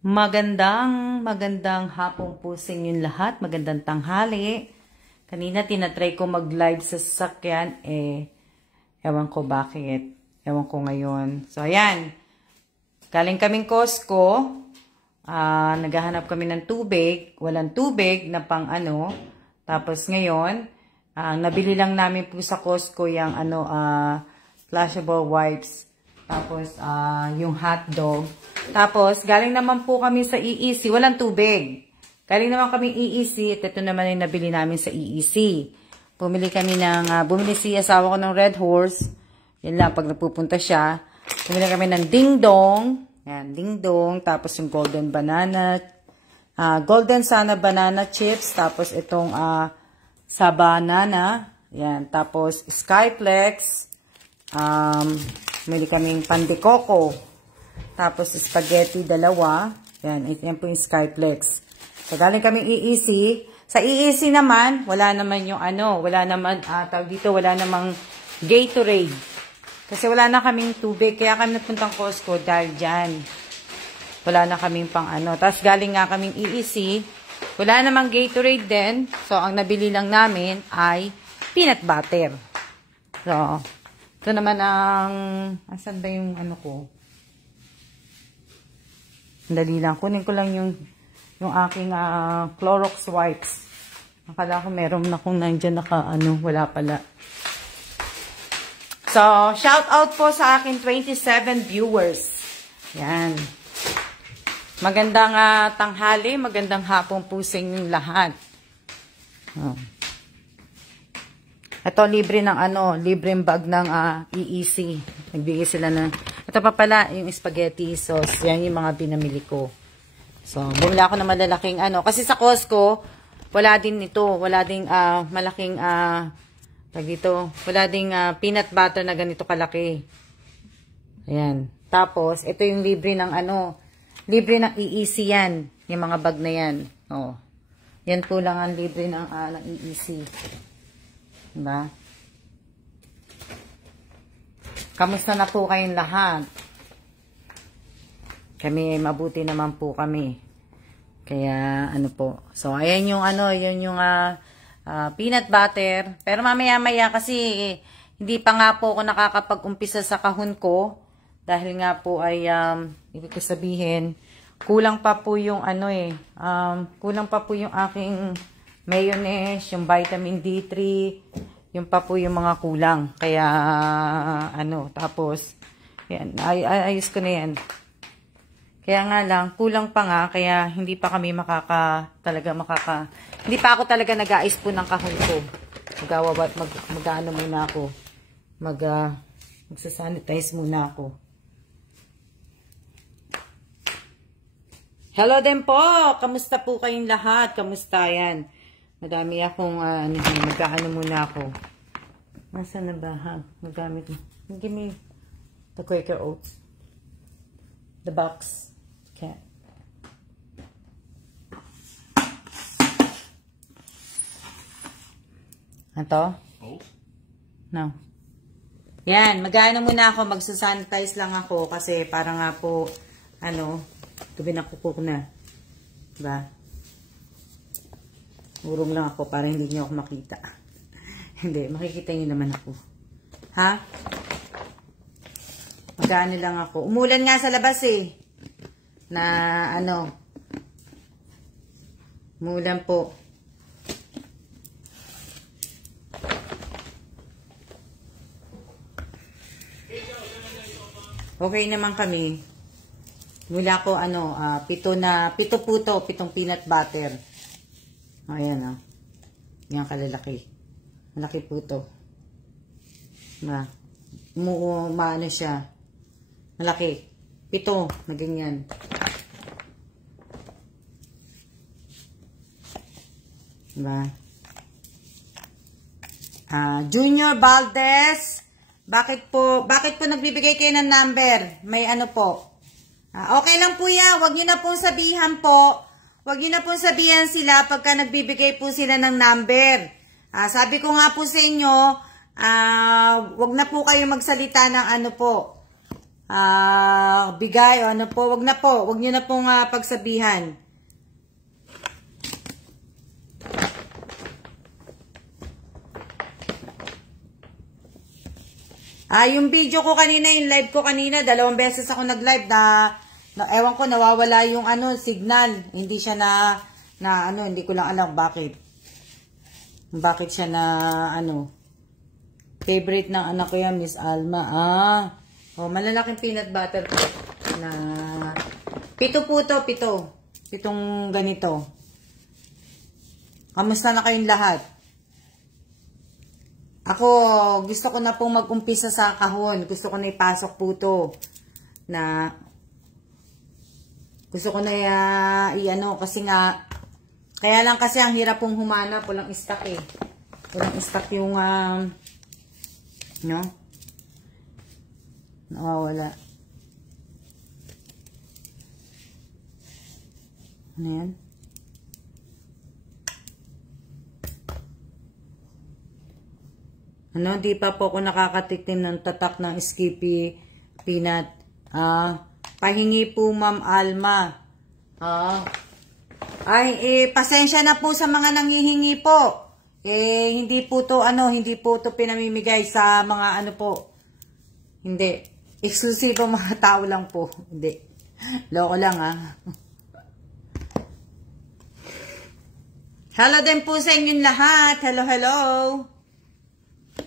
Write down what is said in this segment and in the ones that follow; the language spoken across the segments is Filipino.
Magandang hapong po sa inyong lahat. Magandang tanghali. Kanina tinatry ko mag-live sa sasakyan. Ewan ko bakit. Ewan ko ngayon. So, ayan. Galing kaming Costco. Naghahanap kami ng tubig. Walang tubig na pang ano. Tapos ngayon, nabili lang namin po sa Costco yung flashable wipes. Tapos, yung hotdog. Tapos, galing naman po kami sa EEC. Walang tubig. Galing naman kami EEC. At ito naman yung nabili namin sa EEC. Bumili si asawa ko ng Red Horse. Yan lang, pag napupunta siya. Bumili kami ng Ding Dong. Yan, Ding Dong. Tapos yung Golden Sana Banana Chips. Tapos itong sa banana. Yan, tapos Skyflex. Bumili kaming pandekoko. Tapos spaghetti, dalawa. Yan, yan po yung Skyflex. So, galing kaming EEC. Sa EEC naman, wala naman yung wala naman, wala namang Gatorade. Kasi wala na kaming tubig. Kaya kami napuntang Costco dahil dyan. Wala na kaming pang Tapos galing nga kaming EEC. Wala namang Gatorade din. So, ang nabili lang namin ay peanut butter. So, ito naman ang, asan ba yung ko? Dali lang. Kunin ko lang yung aking Clorox wipes. Akala ko meron na kung nandiyan wala pala. So, shout out po sa akin 27 viewers. Yan. Magandang tanghali, magandang hapong po sa inyong lahat. Ito, libre ng libreng bag ng EEC. Nagbigay sila ng, ito pa pala, yung spaghetti sauce. Yan yung mga pinamili ko. So, bumili ako ng malalaking kasi sa Costco, wala din ito. Wala ding malaking, wala ding peanut butter na ganito kalaki. Ayan. Tapos, ito yung libre ng libre ng EEC yan. Yung mga bag na yan. Oh. Yan po lang ang libre ng EEC. Diba? Kamusta na po kayong lahat? Kami, mabuti naman po kami. Kaya, po. So, ayan yung yun yung peanut butter. Pero mamaya-maya kasi, hindi pa nga po ako nakakapag-umpisa sa kahon ko. Dahil nga po ay, ibig ko sabihin, kulang pa po yung kulang pa po yung aking mayonnaise, yung vitamin D3, yung pa po yung mga kulang. Kaya, tapos, yan, ayos ko na yan. Kaya nga lang, kulang pa nga, kaya hindi pa kami hindi pa ako talaga nag-aayos po ng kahon ko. Muna ako. Magsasanitize muna ako. Hello din po! Kamusta po kayong lahat? Kamusta yan? Madami akong, muna ako. Nasaan na ba, ha? Magamit mo. Give me the Quaker Oats. The box. Okay. Ito? Oh? No. Yan, muna ako. Magsasanitize lang ako kasi para nga po, tubi na kuko na. Diba? Urong lang ako para hindi niyo ako makita. Hindi, makikita niyo naman ako. Ha? Magano lang ako. Umulan nga sa labas na umulan po. Okay naman kami. Mula ko pitong peanut butter. Ayan Yan kalalaki. Malaki po ito. Maano siya. Malaki. 7 na ganyan. Diba? Junior Valdez, bakit po nagbibigay kayo ng number? May po. Okay lang po yan. Huwag nyo na pong sabihan po. Huwag nyo na pong sabihan sila pagka nagbibigay po sila ng number. Sabi ko nga po sa inyo, huwag na po kayo magsalita ng bigay o ano po, wag na po. Wag niyo na pong pagsabihan. Yung video ko kanina, yung live ko kanina, 2 beses ako nag-live na ewan ko, nawawala yung signal. Hindi siya hindi ko lang alam bakit. Bakit siya favorite ng anak ko yan, Miss Alma. Malalaking peanut butter po. Pito po to, 7. 7 ganito. Kamusta na kayong lahat? Ako, gusto ko na pong mag-umpisa sa kahon. Gusto ko na ipasok po to. Gusto ko na kasi nga, kaya lang kasi ang hirap pong humanap. Walang stock eh. Walang stock yung, nawawala. Ano yan? Di pa po ako nakakatikim ng tatak ng Skippy Peanut. Pahingi po, Ma'am Alma. Pasensya na po sa mga nanghihingi po. Hindi po to pinamimigay sa mga po. Hindi. Exclusive mga tao lang po. Hindi. Loko lang Hello din po sa inyong lahat. Hello, hello.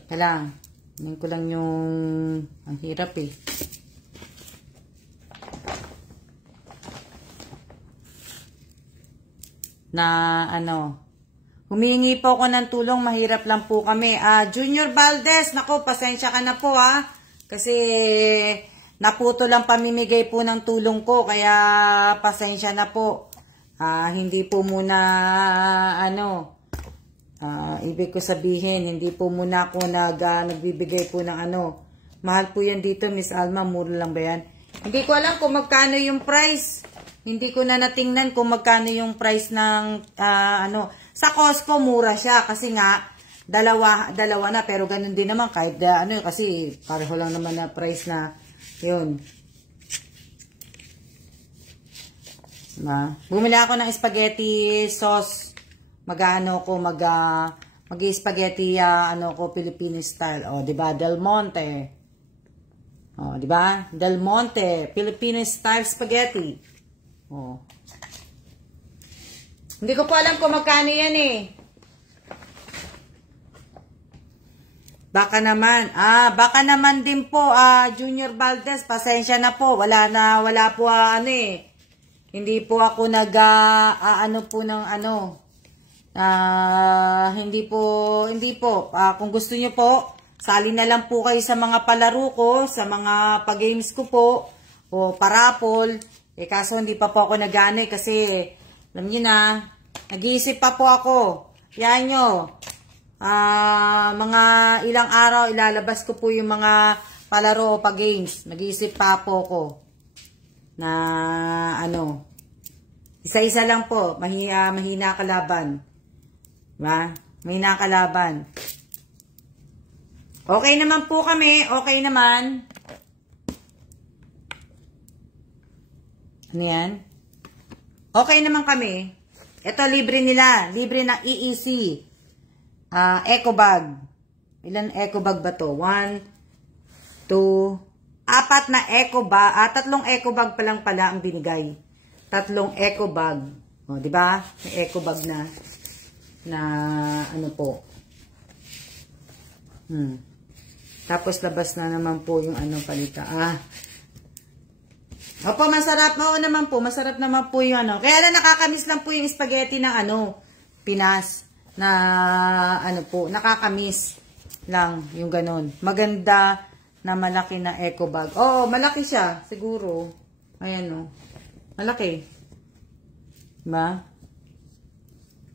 Kailangan. Yan ko lang yung ang hirap eh. Humingi po ako ng tulong, mahirap lang po kami. Junior Valdez, nako, pasensya ka na po kasi naputo lang pamimigay po ng tulong ko, kaya pasensya na po. Hindi po muna ibig ko sabihin, hindi po muna ako nagbibigay po ng mahal po yan dito, Miss Alma, mura lang ba yan? Hindi ko alam kung magkano yung price. Hindi ko na natingnan kung magkano yung price ng sa Costco mura siya kasi nga dalawa na, pero ganun din naman kahit kasi pareho lang naman na price na yun. Bumili ako ng spaghetti sauce. Mag-spaghetti Filipino style. Di ba? Del Monte. Di ba? Del Monte, Filipino style spaghetti. Hindi ko po alam kung magkano yan eh. Baka naman din po, Junior Valdez, pasensya na po. Wala po Hindi po ako hindi po. Kung gusto niyo po, sali na lang po kayo sa mga palaro ko, sa mga pag-games ko po, o parapol. Kaso hindi pa po ako nag-ano kasi, alam niyo na, nag-iisip pa po ako. Yan nyo. Mga ilang araw, ilalabas ko po yung mga palaro o pag-games. Nag-iisip pa po ako. Isa-isa lang po. Mahina kalaban. Diba? Mahina kalaban. Okay naman po kami. Okay naman. Ano yan? Okay naman kami. Ito, libre nila. Libre na EEC. Eco bag. Ilan eco bag ba to? 1, 2, 4 na eco bag. 3 eco bag pa lang pala ang binigay. 3 eco bag. Di ba? May eco bag na po. Tapos labas na naman po yung palita. Opo, masarap. Oo naman po. Masarap naman po yung Kaya lang nakakamiss lang po yung spaghetti ng Pinas. Nakakamiss lang yung ganun. Maganda na malaki na eco bag. Oo, malaki siya. Siguro. Ayan malaki. Diba?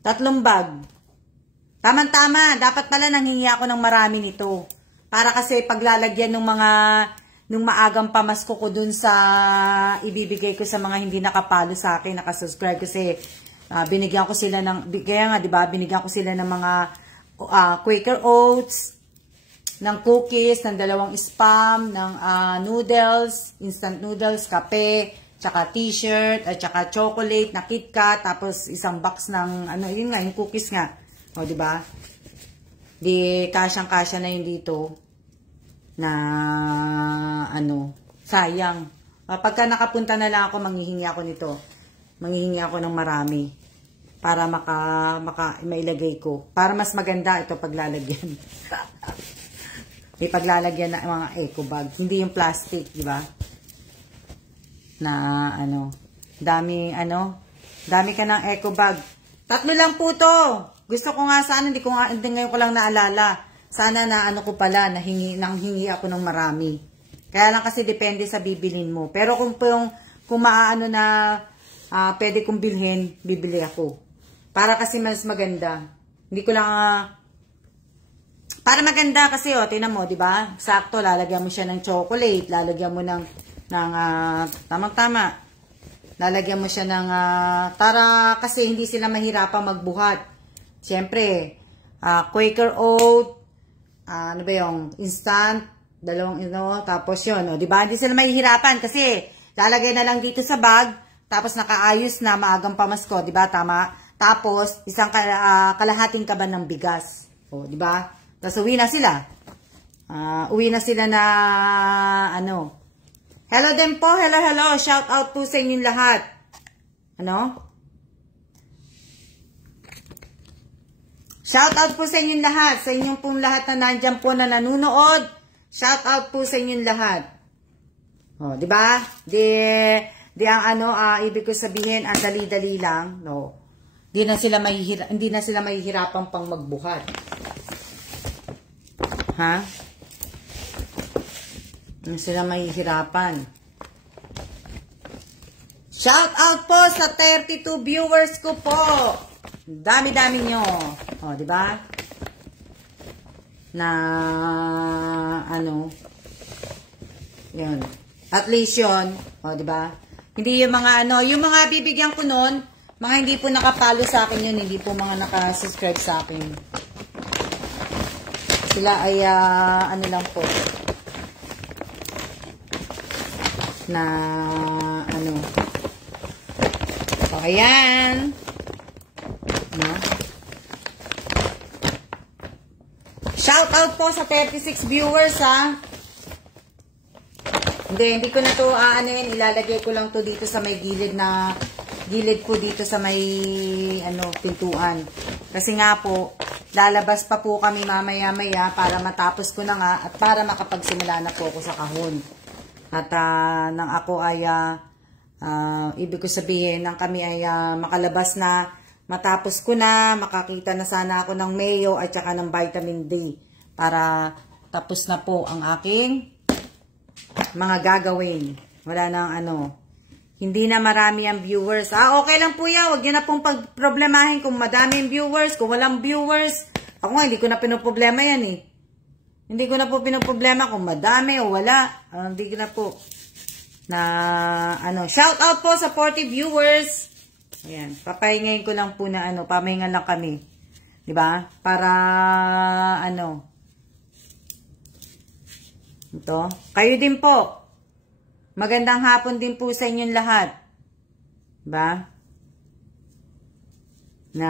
3 bag. Tama-tama. Dapat pala nanghingi ako ng marami nito. Para kasi paglalagyan ng nung maagang pamasko ko dun sa ibibigay ko sa mga hindi nakapalo sa akin, nakasubscribe kasi binigyan ko sila ng, kaya nga diba, binigyan ko sila ng mga Quaker Oats, ng cookies, ng 2 spam, ng noodles, instant noodles, kape, tsaka t-shirt, at tsaka chocolate na KitKat, tapos isang box ng, ano, yun nga, yung cookies nga. O, diba? Di, kasyang-kasya na yun dito. Na, ano, sayang. Pagka nakapunta na lang ako, manghihingi ako nito. Manghihingi ako ng marami. Para mailagay ko. Para mas maganda ito paglalagyan. May paglalagyan na mga eco bag. Hindi yung plastic, di ba? Na, ano, dami ka ng eco bag. 3 lang po to. Gusto ko nga sana, hindi ngayon ko lang naalala. Sana na ano ko pala, hingi ako ng marami. Kaya lang kasi depende sa bibilin mo. Pero kung maaano na pwede kong bilhin, bibili ako. Para kasi mas maganda. Hindi ko lang para maganda kasi, tingnan mo, 'di ba? Sakto, lalagyan mo siya ng chocolate, lalagyan mo ng tamang-tama. Lalagyan mo siya ng para kasi hindi sila mahirapang magbuhat. Siyempre, Quaker Oat, ano ba 'yung instant, 2 tapos 'yun, 'di ba? Hindi sila mahihirapan kasi lalagay na lang dito sa bag, tapos nakaayos na maagang pamasko, 'di ba? Tama. Tapos isang kalahating kaban ng bigas. Di ba? Tapos uwi na sila. Uwi na sila na, ano. Hello din po. Hello. Shout out po sa inyong lahat. Ano? Shout out po sa inyong lahat. Sa inyong pong lahat na nandyan po na nanunood. Shout out po sa inyong lahat. Di ba? Di ang ibig ko sabihin, ang dali-dali lang. No. Hindi na sila mahihirapan pang magbuhat. Ha? Hindi sila mahihirapan. Shout out po sa 32 viewers ko po. Dami-dami nyo. Di ba? Na, yun. At least yun. Di ba? Hindi yung mga yung mga bibigyan ko nun, mga hindi po nakapalo sa akin yun, hindi po mga nakasubscribe sa akin. Sila ay, lang po. Na, So, ayan. Shout out po sa 36 viewers, ha. Hindi ko na to, ilalagay ko lang to dito sa may gilid po dito sa may, pintuan. Kasi nga po, lalabas pa po kami mamaya-maya para matapos ko na nga at para makapagsimula na po ako sa kahon. At nang ako ay, ibig ko sabihin, nang kami ay makalabas na, matapos ko na, makakita na sana ako ng mayo at saka ng vitamin D para tapos na po ang aking mga gagawin. Wala nang hindi na marami ang viewers. Okay lang po yan. Huwag nyo na pong pagproblemahin kung madami ang viewers, kung walang viewers. Ako nga, hindi ko na pinoproblema yan eh. Hindi ko na po pinoproblema kung madami o wala. Hindi ko na po. Shout out po sa 40 viewers. Ayan, papahingayin ko lang po na pamahingan lang kami. 'Di ba? Para ito. Kayo din po. Magandang hapon din po sa inyong lahat. 'Di ba? Na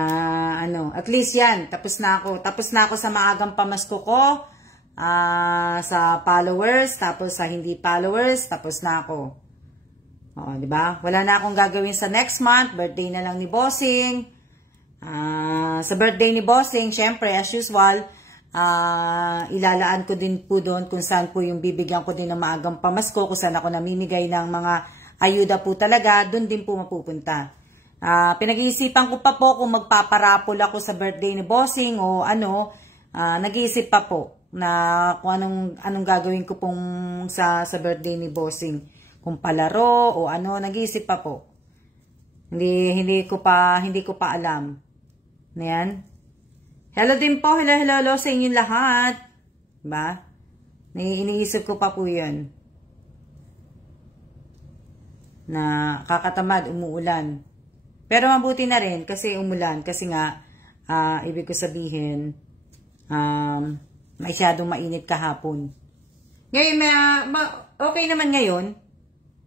at least 'yan, tapos na ako. Tapos na ako sa maagang pamasko ko. Sa followers, tapos sa hindi followers, tapos na ako. Di ba? Wala na akong gagawin sa next month. Birthday na lang ni Bossing. Sa birthday ni Bossing, syempre, as usual, ilalaan ko din po doon kung saan po yung bibigyan ko din ng maagang pamasko, kung saan ako namimigay ng mga ayuda po talaga, doon din po mapupunta. Pinag-iisipan ko pa po kung magpaparapol ako sa birthday ni Bossing o nag-iisip pa po na kung anong gagawin ko pong sa birthday ni Bossing. Kung palaro o nag-iisip pa po. Hindi ko pa alam. Ayan. Hello din po, hello sa inyong lahat. Diba? Iniisip ko pa po 'yan. Na kakatamad, umuulan. Pero mabuti na rin kasi umulan. Kasi nga, ibig ko sabihin, Masyadong mainit kahapon. Ngayon, okay naman ngayon.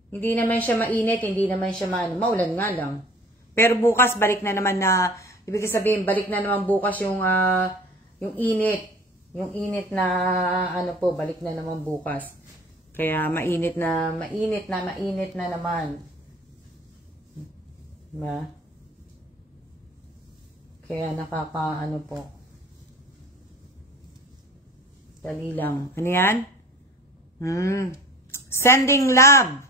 Hindi naman siya mainit, hindi naman siya maulan nga lang. Pero bukas, balik na naman na, ibig sabihin, balik na naman bukas yung init. Yung init na, balik na naman bukas. Kaya mainit na naman. Diba? Kaya po. Dali lang. Ano yan? Sending love.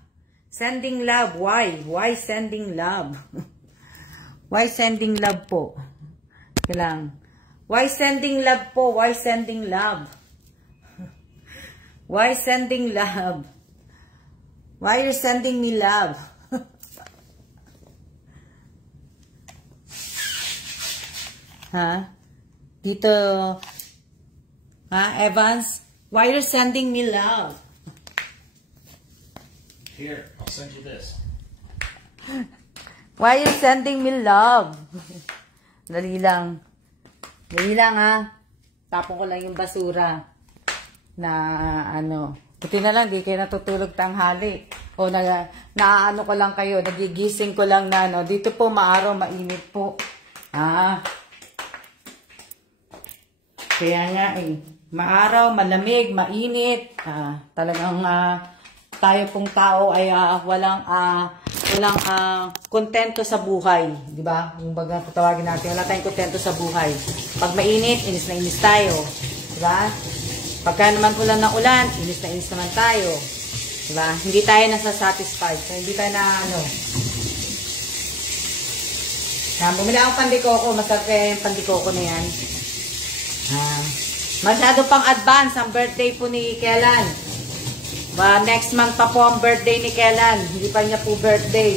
Sending love. Why? Why sending love? Why sending love po? Kailang. Why sending love po? Why sending love? Why sending love? Why you sending me love? Ha? Dito. Ha, Evans? Why you sending me love? Here, I'll send you this. Why you sending me love? Dali lang. Dali lang ha. Tapon ko lang yung basura. Na buti na lang, di kayo natutulog tanghali. O naano ko lang kayo, nagigising ko lang na dito po maaraw, mainit po. Kaya nga maaraw, malamig, mainit. Talagang tayo pong tao ay walang kontento sa buhay, di ba? Yung baga tawagin natin, wala tayong kontento sa buhay. Pag mainit, inis na inis tayo, di ba? Pagka naman ulan ng ulan, inis na inis naman tayo, di ba? Hindi tayo nasa-satisfied, so hindi tayo bumili akong pandikoko, masarap kaya yung pandikoko na yan. Masyado pang advance ang birthday po ni Kellan. Next month pa po ang birthday ni Kellan. Hindi pa niya po birthday.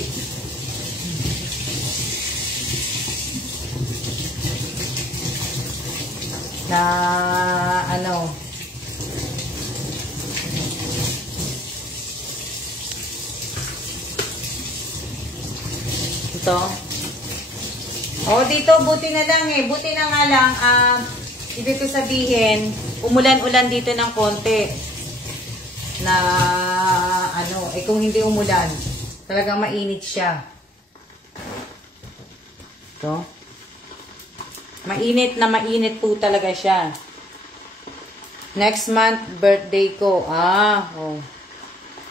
Ito. Dito, buti na lang buti na nga lang, ibig ko sabihin, umulan-ulan dito ng konti. Na, kung hindi umulan, talagang mainit siya. Ito. Mainit na mainit po talaga siya. Next month, birthday ko.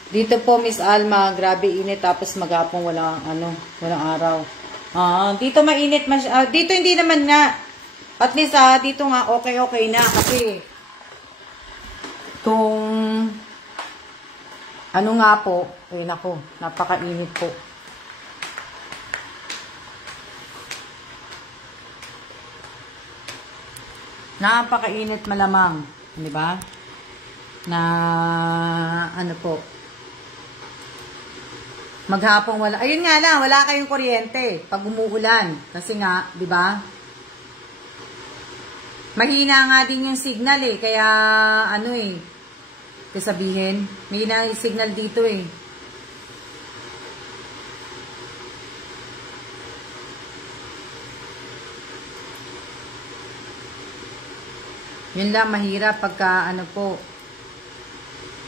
Dito po, Miss Alma, grabe init, tapos maghapon walang araw. Dito mainit, dito hindi naman nga. At least, dito nga, okay na, kasi, nga po, nako, napakainit po. Napakainit malamang, di ba? Na, po. Maghapon wala. Ayun nga lang, wala kayong kuryente pag umuulan. Kasi nga, di ba? Mahina nga din yung signal kaya, sabihin, may signal dito Yun lang, mahirap pagka, po.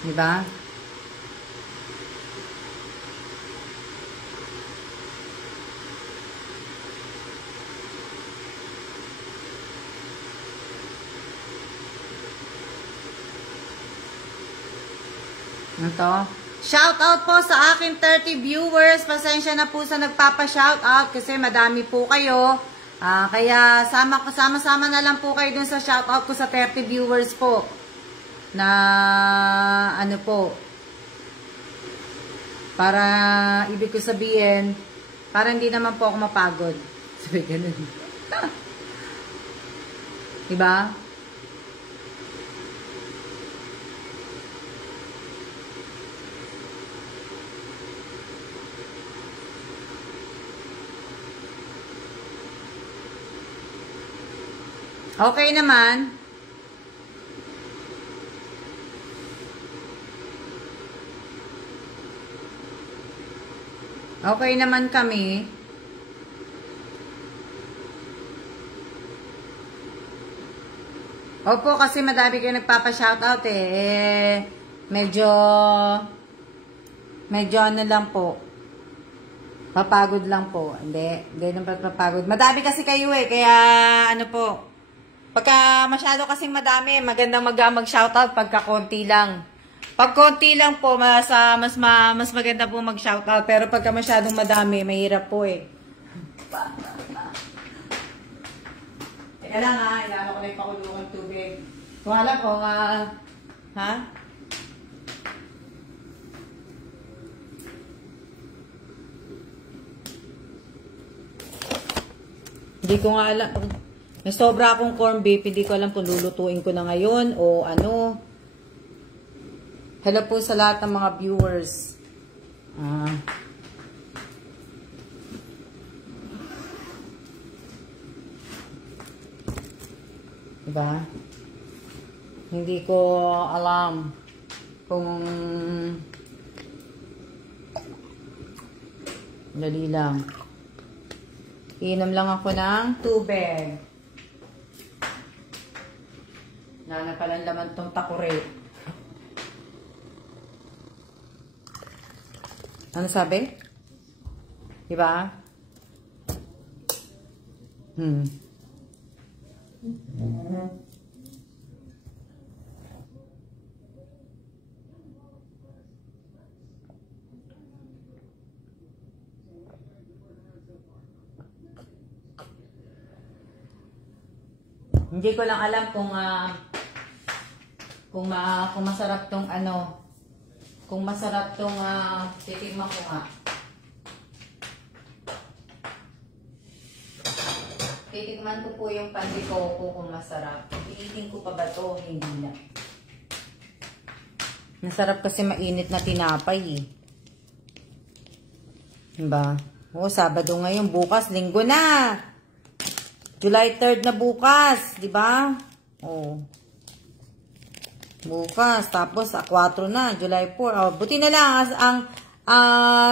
Diba? Ito. Shout out po sa aking 30 viewers. Pasensya na po sa nagpapa-shout out kasi madami po kayo. Kaya sama-sama na lang po kayo dun sa shout out ko sa 30 viewers po. Na po. Para ibig ko sabihin, para hindi naman po ako mapagod. Sabi ganun. Diba? Okay naman. Okay naman kami. Opo, kasi madami kayo nagpapa-shoutout medyo ano lang po. Papagod lang po. Hindi naman papagod. Madami kasi kayo kaya ano po. Pagka masyado kasing madami, magandang mag-shoutout pagka konti lang. Pag konti lang po, mas maganda po mag-shoutout. Pero pagka masyadong madami, mahirap po Teka lang ilalo ko na yung pakulungan tubig. Kung alam ko ha? Hindi ko nga alam. May sobra akong corn beef. Hindi ko alam kung lulutuin ko na ngayon o ano. Hello po sa lahat ng mga viewers. Diba? Hindi ko alam kung dali lang. Inom lang ako ng tubig. Wala na palang laman tong takure. Ano sabi? Diba? Hindi ko lang alam kung masarap tong kung masarap tong titigman ko nga. Titigman ko po yung pandikoko kung masarap. Iitin ko pa ba to? Hindi na. Masarap kasi mainit na tinapay Diba? Sabado ngayon, bukas linggo na. July 3rd na bukas, di ba? Bukas, tapos 4 na, July 4. Buti na lang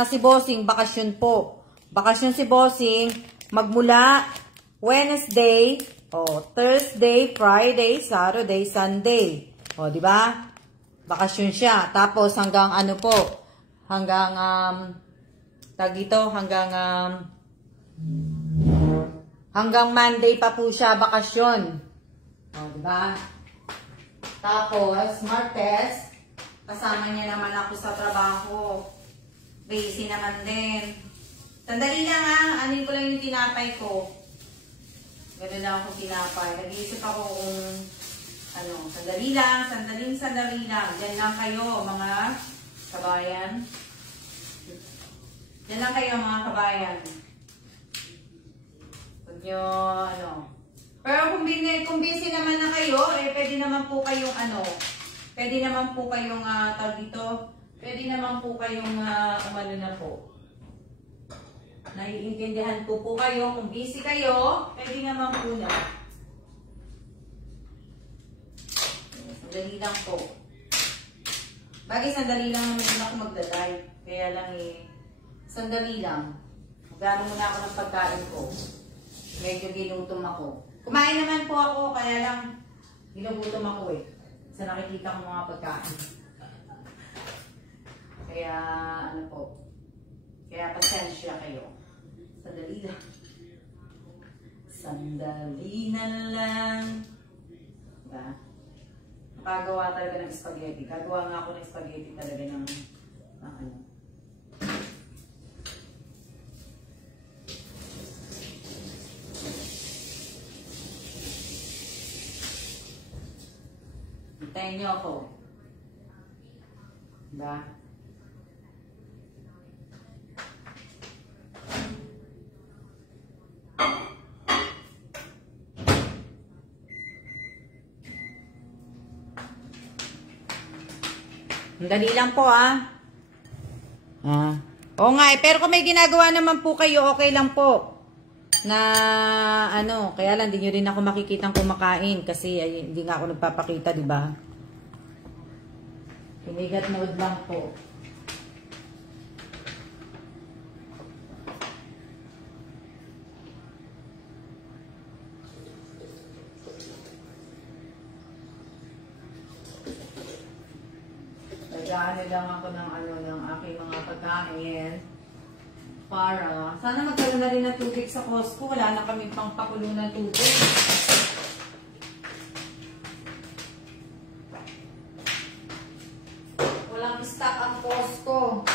si Bossing, bakasyon po. Bakasyon si Bossing, magmula Wednesday, Thursday, Friday, Saturday, Sunday. Di ba? Bakasyon siya. Tapos hanggang hanggang Monday pa po siya bakasyon. Diba? Tapos, Martes, kasama niya naman ako sa trabaho. Busy naman din. Sandali lang anin ko lang yung tinapay ko. Ganun lang ako tinapay. Nag-iisip ako kung sandali lang. Diyan lang kayo, mga kabayan. Diyan lang kayo, mga kabayan. Pero kung busy naman na kayo, pwede naman po kayong pwede naman po kayong pwede naman po kayong umano na po. Naiintindihan po kayo, kung busy kayo, pwede naman po na. Sandali lang po. Bagay sandali lang naman din ako magdalive. Kaya lang sandali lang. Magano muna ako ng pagkain ko. Medyo ginutom ako. Kumain naman po ako, kaya lang ginugutom ako sa nakikita ko mga pagkain. Kaya kaya pasensya kayo. Sandali lang. Sandali na lang. Diba? Nakagawa talaga ng spaghetti. Gagawa nga ako ng spaghetti talaga ng Hintayin niyo ako. Diba? Dali lang po Oo nga pero kung may ginagawa naman po kayo, okay lang po. Na kaya lang hindi nyo rin ako makikitang kumakain kasi hindi nga ako nagpapakita, di ba? Pinigat nood lang po. Nag-ano lang ako ng ng aking mga pagkain. Para, sana magkaroon na rin ng tubig sa Costco. Wala na kami pang pakulo ng tubig. Walang stock ang Costco.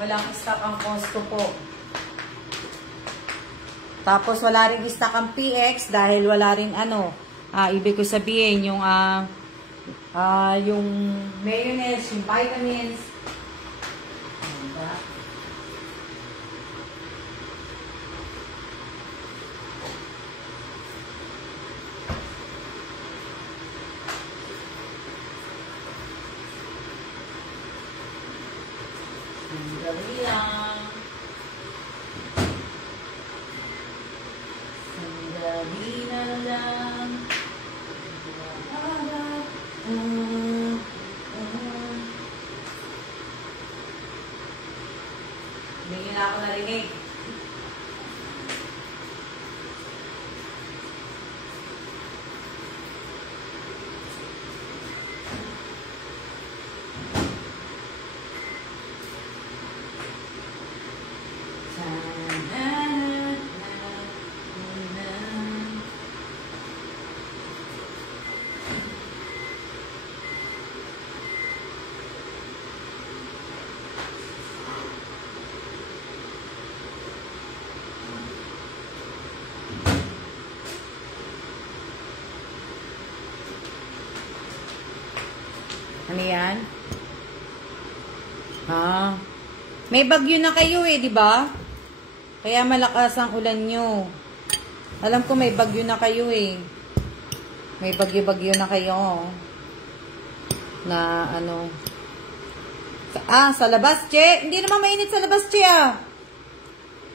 Walang stock ang Costco po. Tapos wala rin stock ang PX dahil wala rin ibig ko sabihin yung mayonnaise, yung vitamins. Diba? Sandali lang. Sandali na lang. Hindi na ako narinig. Ano yan? May bagyo na kayo di ba? Kaya malakas ang ulan nyo. Alam ko may bagyo na kayo May bagyo-bagyo na kayo. Na sa labas, Che. Hindi naman mainit sa labas, Che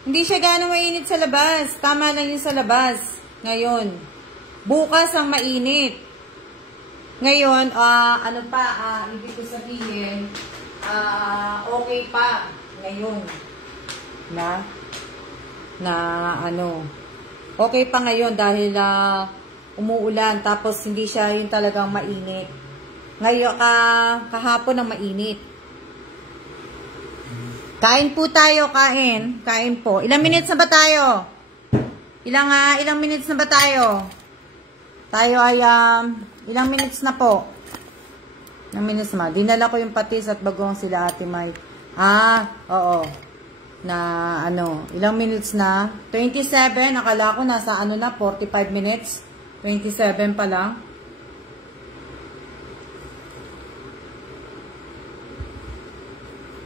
Hindi siya gano'ng mainit sa labas. Tama lang yun sa labas. Ngayon. Bukas ang mainit. Ngayon, ibig ko sabihin, okay pa ngayon. Okay pa ngayon dahil umuulan, tapos hindi siya yung talagang mainit. Ngayon, kahapon ang mainit. Kain po tayo, kain. Kain po. Ilang minutes na ba tayo? Ilang minutes na ba tayo? Tayo ay, ilang minutes na po? Ilang minutes na? Dinala ko yung patis at bagong sila Ate Mai. Oo. Ilang minutes na? 27. Akala ko nasa 45 minutes. 27 pa lang.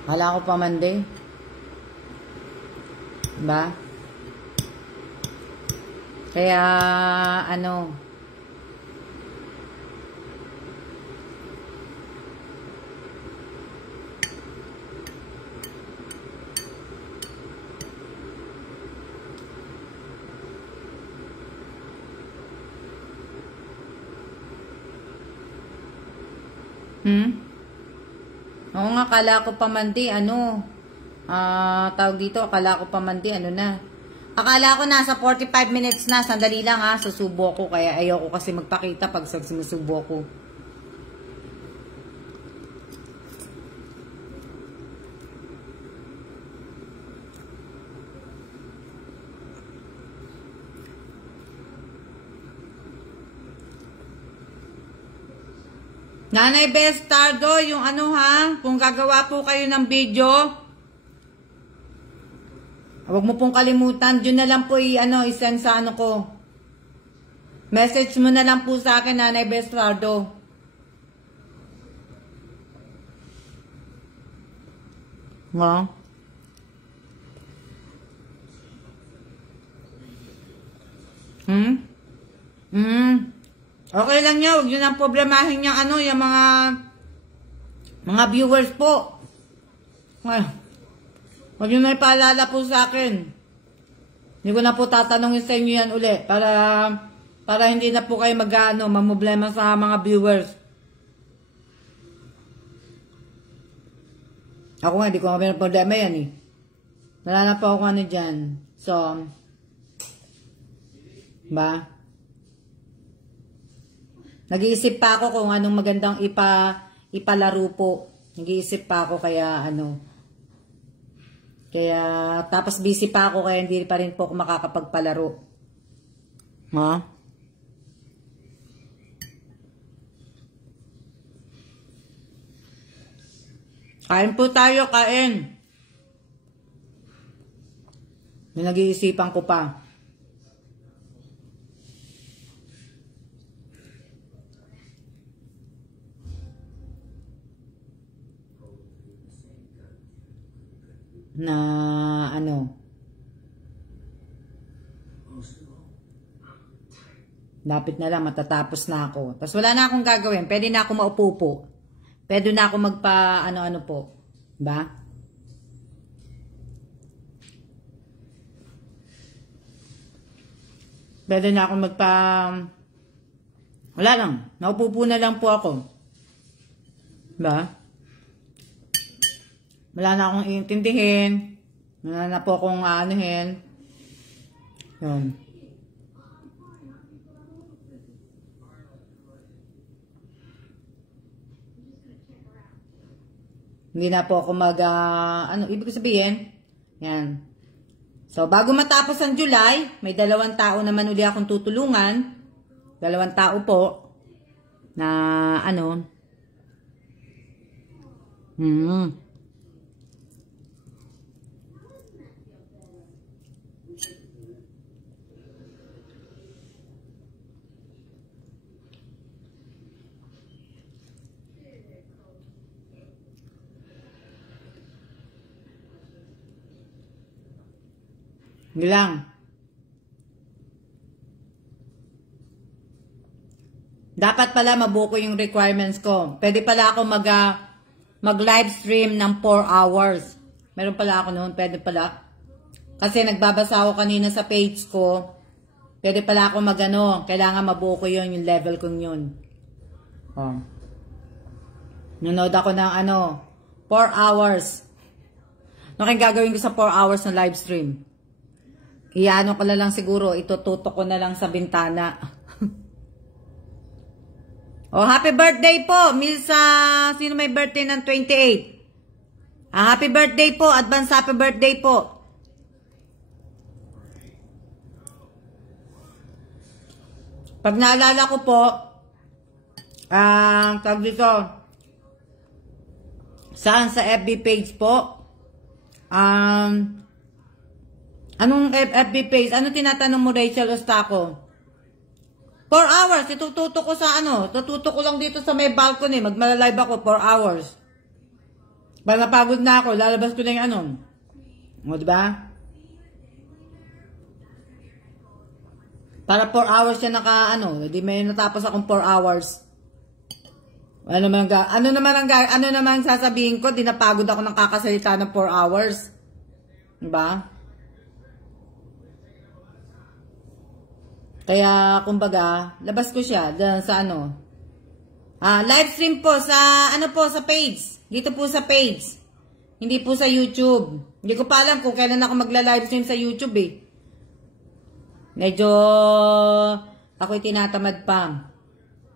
Akala ko pa Monday. Diba? Kaya, Oo nga, akala ko pa Monday, tawag dito, akala ko pa Monday, na. Akala ko nasa 45 minutes na, sandali lang susubo ko, kaya ayoko kasi magpakita pag sinusubo ko. Nanay Bestardo, yung kung gagawa po kayo ng video, huwag mo pong kalimutan, dyan na lang po i-send sa ko. Message mo na lang po sa akin, Nanay Bestardo. Okay lang nyo, huwag nyo nang problemahin yung yung mga viewers po. Huwag nyo na ipaalala po sa akin. Hindi ko na po tatanungin sa inyo yan uli para hindi na po kayo mamblema sa mga viewers. Ako nga, hindi ko nga problema yan Wala na po ako ano dyan. So, ba? Nag-iisip pa ako kung anong magandang ipalaro po. Nag-iisip pa ako kaya ano. Kaya, tapos busy pa ako kaya hindi pa rin po ako makakapagpalaro. Ha? Kain po tayo, kain. May nag-iisipan ko pa. Na ano. Lapit na lang, matatapos na ako. Tapos wala na akong gagawin. Pwede na ako maupo po. Pwede na ako magpa ano-ano po. Ba? Pwede na ako magpa... Wala lang. Naupo na lang po ako. Ba? Wala na akong iintindihin. Wala na po akong aanuhin. Yun. Hindi na po ako ano, ibig sabihin? Yan. So, bago matapos ang July, may 2 tao naman uli akong tutulungan. 2 tao po. Na, ano. Lang. Dapat pala mabuko yung requirements ko. Pwede pala ako mag-live stream ng 4 hours. Meron pala ako noon. Pwede pala. Kasi nagbabasa ako kanina sa page ko. Pwede pala ako mag-ano. Kailangan mabuko yun. Yung level kong yun. Oh. Nanood ako ng 4 hours. Ano kayong gagawin ko sa 4 hours na live stream? Iano ko na lang siguro, itututok ko na lang sa bintana. Oh, happy birthday po, Miss, sino may birthday ng 28? Happy birthday po, advance happy birthday po. Pag naalala ko po, tawag dito, saan sa FB page po, anong FB page? Ano tinatanong mo, Rachel Ostaco? 4 hours. Itututo ko sa tututo ko lang dito sa may balcony. Magmalalive ako 4 hours. Pag napagod na ako, lalabas ko na yung O, diba? Para 4 hours siya Hindi may natapos akong 4 hours. Ano naman sasabihin ko? Di napagod ako ng kakasalita ng 4 hours. Diba? Kaya, kumbaga, labas ko siya dun sa live stream po sa, sa page. Dito po sa page. Hindi po sa YouTube. Hindi ko pa alam kung kailan ako magla-live stream sa YouTube eh. Medyo, ako'y tinatamad pa.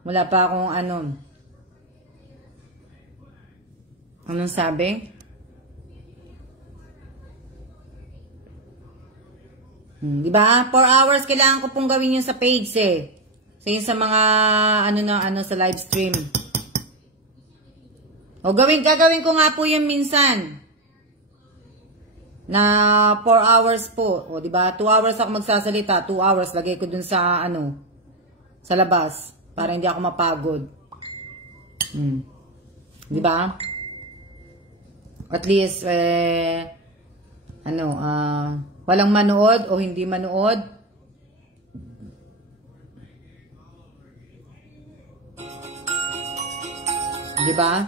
Wala pa akong Anong sabi? Diba? 4 hours kailangan ko pong gawin yun sa page eh. So yun sa mga sa live stream. O gagawin ko nga po yun minsan. Na 4 hours po. O diba? 2 hours ako magsasalita. 2 hours lagay ko dun sa sa labas. Para hindi ako mapagod. Diba? At least walang manood o hindi manood. Diba?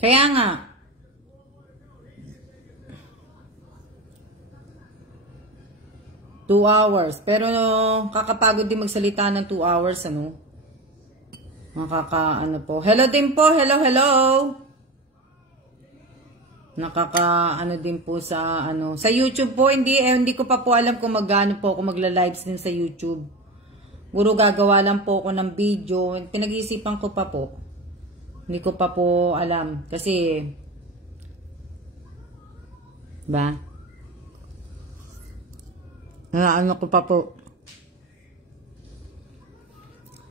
Kaya nga. Two hours. Pero kakapagod din magsalita ng 2 hours, po. Hello din po. Hello. Ano din po sa sa YouTube po, hindi ko pa po alam kung magano po ako magla-lives din sa YouTube. Puro gagawa lang po ako ng video. Pinag-iisipan ko pa po. Hindi ko pa po alam kasi ba? Ano ko pa po.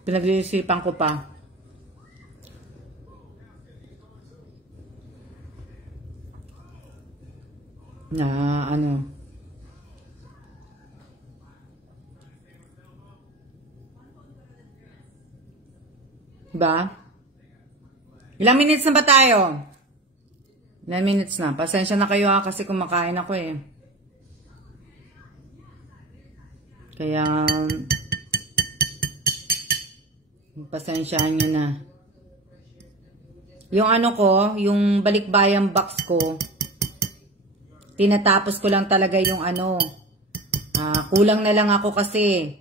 Pinag-iisipan ko pa. Na Diba? Ilang minutes na ba tayo? Ilang minutes na. Pasensya na kayo kasi kumakain ako eh. Kaya pasensyahan nyo na. Yung yung balikbayang box ko, tinatapos ko lang talaga yung kulang na lang ako kasi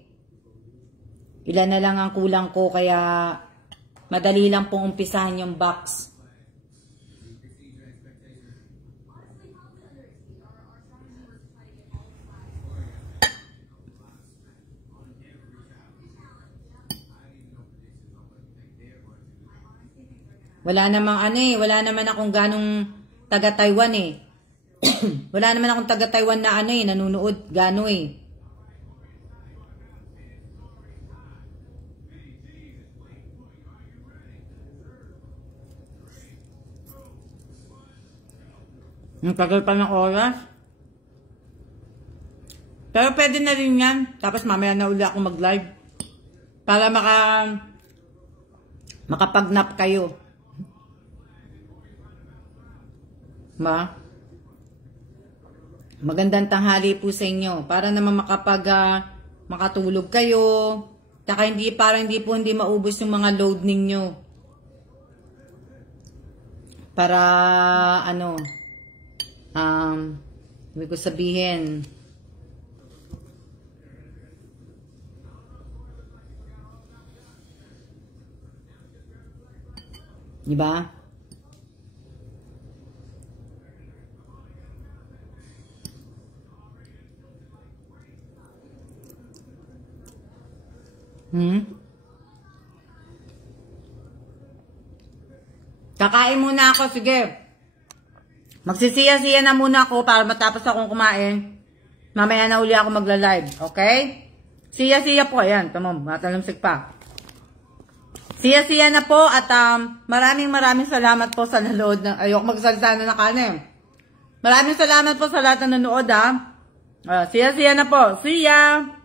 ilan na lang ang kulang ko kaya madali lang pong umpisahan yung box. Wala naman akong ganong taga Taiwan eh. Wala naman akong taga Taiwan na nanonood gano eh. Ang tagal pa ng oras. Pero pwede na rin yan. Tapos mamaya na uli ako mag-live. Para makapag-nap kayo. Magandang tanghali po sa inyo. Para naman makatulog kayo. Taka para hindi maubos yung mga load ninyo. Para ibig ko sabihin, diba? Kakain muna ako, sige. Magsisiya-siya na muna ako para matapos akong kumain. Mamaya na uli ako magla-live, okay? Siya-siya po, ayan, tamam, matalamsik pa. Siya-siya na po at maraming salamat po sa nanood. Ayoko magsalita na kanin. Maraming salamat po sa lahat ng nanood, ha. Siya-siya na po. See ya!